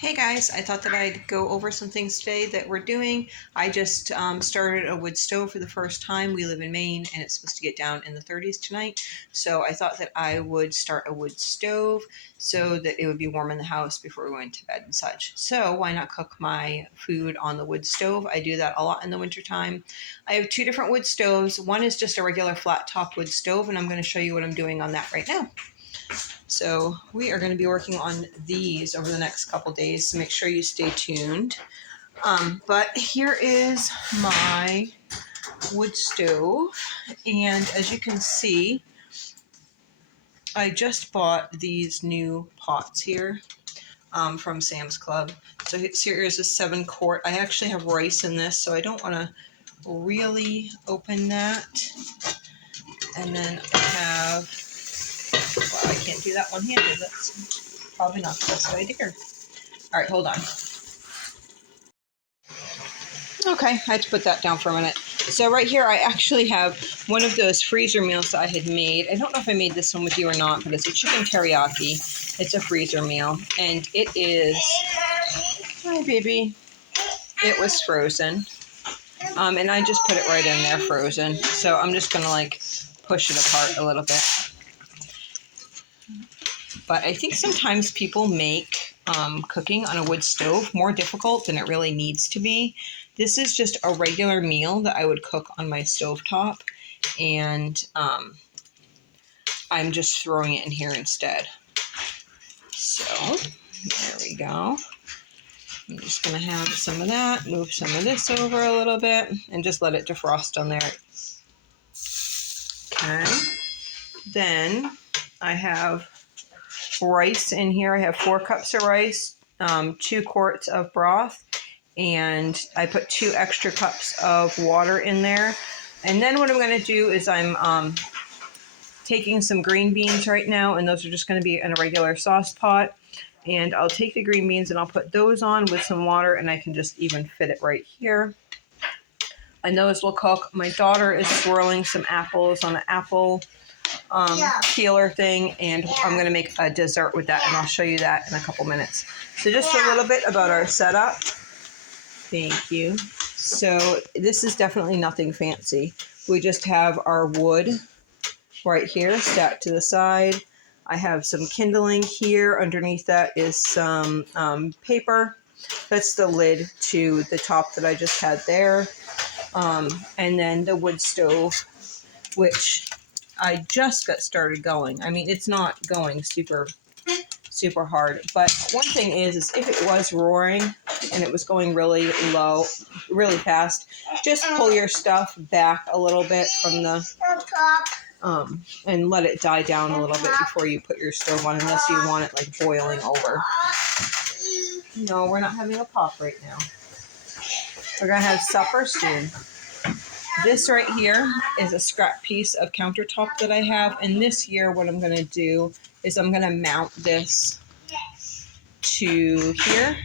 Hey guys, I thought that I'd go over some things today that we're doing. I just started a wood stove for the first time. We live in Maine and it's supposed to get down in the 30s tonight. So I thought that I would start a wood stove so that it would be warm in the house before we went to bed and such. So why not cook my food on the wood stove? I do that a lot in the wintertime. I have two different wood stoves. One is just a regular flat top wood stove, and I'm going to show you what I'm doing on that right now. So we are going to be working on these over the next couple days, so make sure you stay tuned. But here is my wood stove, and as you can see, I just bought these new pots here from Sam's Club. So here is a 7-quart. I actually have rice in this, so I don't want to really open that. And then I have, wow, I can't do that one-handed. That's probably not the best idea. All right, hold on. Okay, I had to put that down for a minute. So right here, I actually have one of those freezer meals that I had made. I don't know if I made this one with you or not, but it's a chicken teriyaki. It's a freezer meal, and it is, hi baby, it was frozen. And I just put it right in there frozen. So I'm just gonna like push it apart a little bit. But I think sometimes people make cooking on a wood stove more difficult than it really needs to be. This is just a regular meal that I would cook on my stovetop, and I'm just throwing it in here instead. So there we go. I'm just going to have some of that, move some of this over a little bit, and just let it defrost on there. Okay. Then I have rice in here. I have 4 cups of rice, 2 quarts of broth, and I put 2 extra cups of water in there. And then what I'm going to do is I'm taking some green beans right now, and those are just going to be in a regular sauce pot. And I'll take the green beans and I'll put those on with some water, and I can just even fit it right here. And those will cook. My daughter is swirling some apples on an apple peeler thing, and I'm going to make a dessert with that, and I'll show you that in a couple minutes. So just a little bit about our setup. Thank you. So this is definitely nothing fancy. We just have our wood right here stacked to the side. I have some kindling here. Underneath that is some paper. That's the lid to the top that I just had there. And then the wood stove, which I just got started going. I mean, it's not going super hard. But one thing is if it was roaring and it was going really low, really fast, just pull your stuff back a little bit from the and let it die down a little bit before you put your stove on, unless you want it like boiling over. No, we're not having a pop right now. We're gonna have supper soon. This right here is a scrap piece of countertop that I have, and this year what I'm gonna do is I'm gonna mount this to here.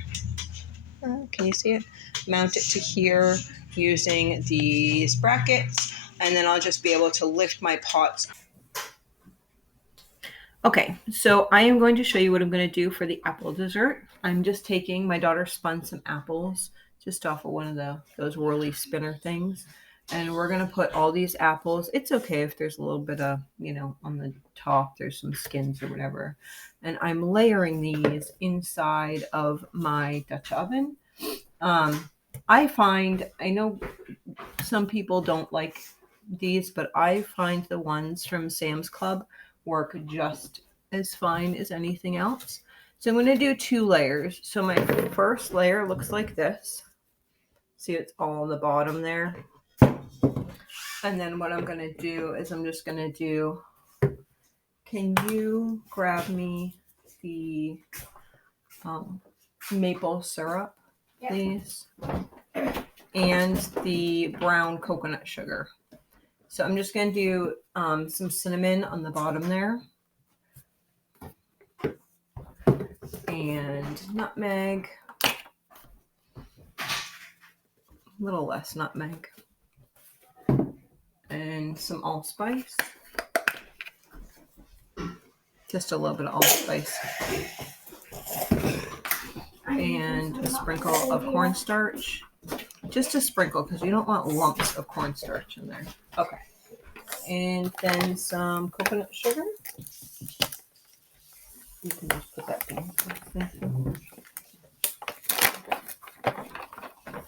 Can you see it? Mount it to here using these brackets, and then I'll just be able to lift my pots. Okay, so I am going to show you what I'm going to do for the apple dessert. I'm just taking, my daughter spun some apples just off of one of those whirly spinner things. And we're going to put all these apples. It's okay if there's a little bit of, on the top, there's some skins or whatever. And I'm layering these inside of my Dutch oven. I know some people don't like these, but I find the ones from Sam's Club work just as fine as anything else. So I'm going to do 2 layers. So my first layer looks like this. See, it's all on the bottom there. And then what I'm going to do is I'm just going to do, can you grab me the maple syrup, please? And the brown coconut sugar. So I'm just going to do some cinnamon on the bottom there. And nutmeg. A little less nutmeg. And some allspice. Just a little bit of allspice. and a sprinkle of cornstarch. Just a sprinkle because you don't want lumps of cornstarch in there. Okay. And then some coconut sugar. You can just put that down.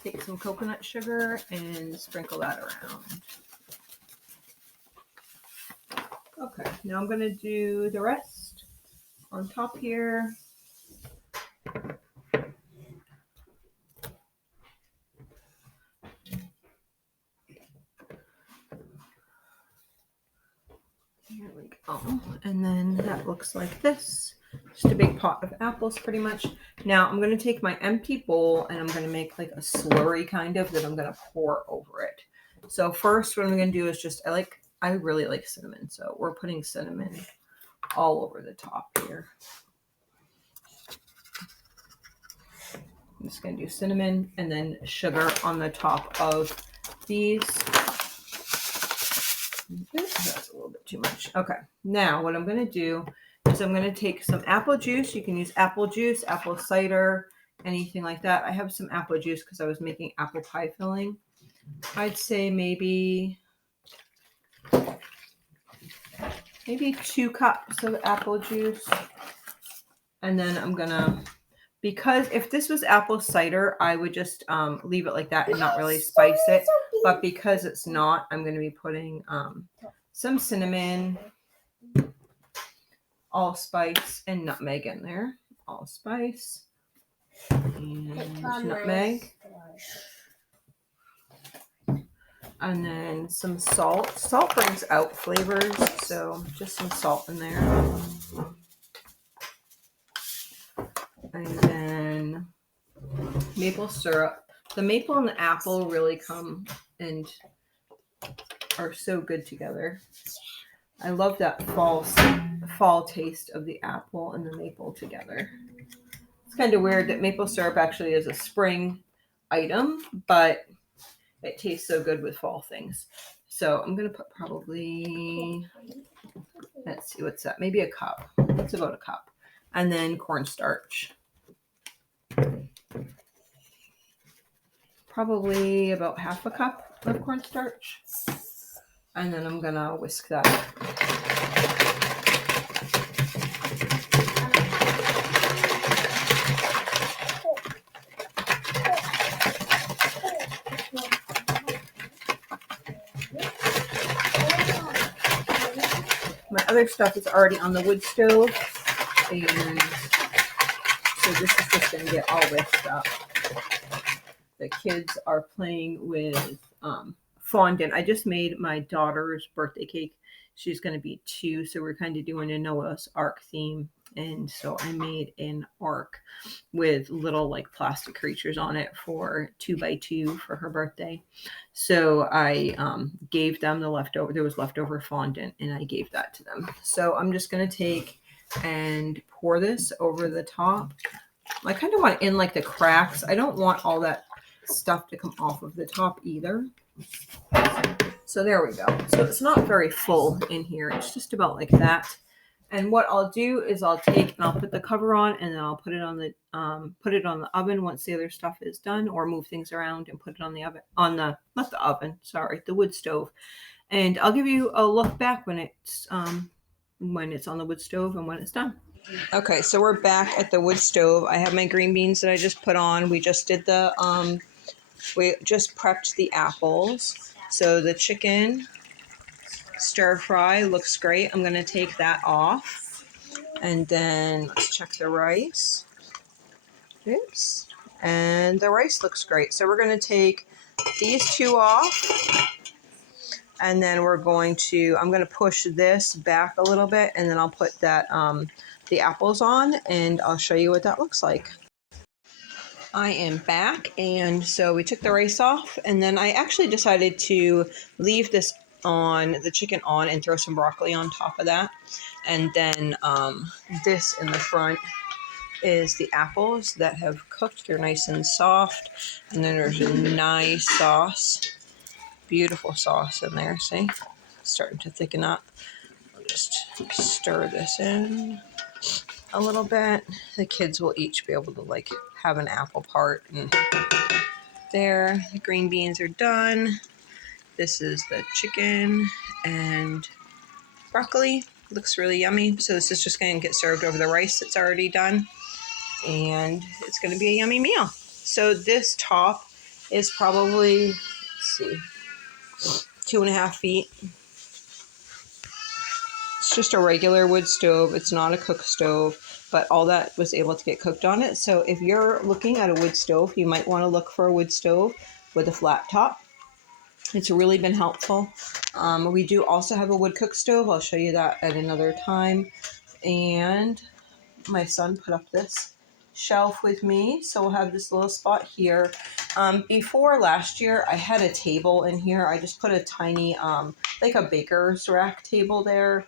Take some coconut sugar and sprinkle that around. Okay, now I'm going to do the rest on top here. Here we go. And then that looks like this. Just a big pot of apples pretty much. Now I'm going to take my empty bowl and I'm going to make like a slurry kind of that I'm going to pour over it. So first what I'm going to do is just, I really like cinnamon. So we're putting cinnamon all over the top here. I'm just going to do cinnamon and then sugar on the top of these. That's a little bit too much. Okay, now what I'm going to do is I'm going to take some apple juice. You can use apple juice, apple cider, anything like that. I have some apple juice because I was making apple pie filling. I'd say maybe 2 cups of apple juice. And then I'm going to, because if this was apple cider, I would just leave it like that and not really spice it. But because it's not, I'm going to be putting some cinnamon, allspice, and nutmeg in there. Allspice and nutmeg. And then some salt. Salt brings out flavors, so just some salt in there. And then maple syrup. The maple and the apple really come and are so good together. I love that fall taste of the apple and the maple together. It's kind of weird that maple syrup actually is a spring item, but it tastes so good with fall things. So I'm going to put probably, let's see, what's that? Maybe a cup. That's about a cup. And then cornstarch. Probably about half a cup of cornstarch. And then I'm going to whisk that up. My other stuff is already on the wood stove, and so this is just going to get all whisked up. The kids are playing with fondant. I just made my daughter's birthday cake. She's going to be 2, so we're kind of doing a Noah's Ark theme. And so I made an ark with little like plastic creatures on it for 2x2 for her birthday. So I gave them the leftover. There was leftover fondant, and I gave that to them. So I'm just going to take and pour this over the top. I kind of want it in like the cracks. I don't want all that stuff to come off of the top either. So there we go. So it's not very full in here. It's just about like that. And what I'll do is I'll take and I'll put the cover on, and then I'll put it on the oven once the other stuff is done, or move things around and put it on the oven, not the oven, sorry, the wood stove. And I'll give you a look back when it's on the wood stove and when it's done. Okay, so we're back at the wood stove. I have my green beans that I just put on. We just did we just prepped the apples. So the chicken stir fry looks great. I'm going to take that off. And then let's check the rice. Oops. And the rice looks great. So we're going to take these 2 off. And then I'm going to push this back a little bit, and then I'll put that the apples on, and I'll show you what that looks like. I am back, and so we took the rice off, and then I actually decided to leave this on, the chicken on, and throw some broccoli on top of that. And then this in the front is the apples that have cooked. They're nice and soft. And then there's a nice sauce, beautiful sauce in there. See, starting to thicken up. I'll just stir this in a little bit. The kids will each be able to like have an apple part. And there, the green beans are done. This is the chicken and broccoli. Looks really yummy. So this is just going to get served over the rice that's already done. And it's going to be a yummy meal. So this top is probably, let's see, 2.5 feet. It's just a regular wood stove. It's not a cook stove, but all that was able to get cooked on it. So if you're looking at a wood stove, you might want to look for a wood stove with a flat top. It's really been helpful. We do also have a wood cook stove. I'll show you that at another time. And my son put up this shelf with me, so we'll have this little spot here. Before last year, I had a table in here. I just put a tiny, like a baker's rack table there,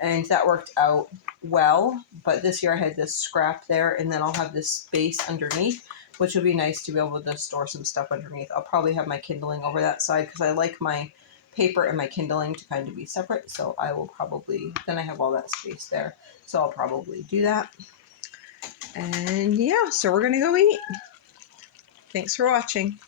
and that worked out well. But this year I had this scrap there, and then I'll have this space underneath, which would be nice to be able to store some stuff underneath. I'll probably have my kindling over that side because I like my paper and my kindling to kind of be separate. So I will probably, then I have all that space there. So I'll probably do that. And yeah, so we're going to go eat. Thanks for watching.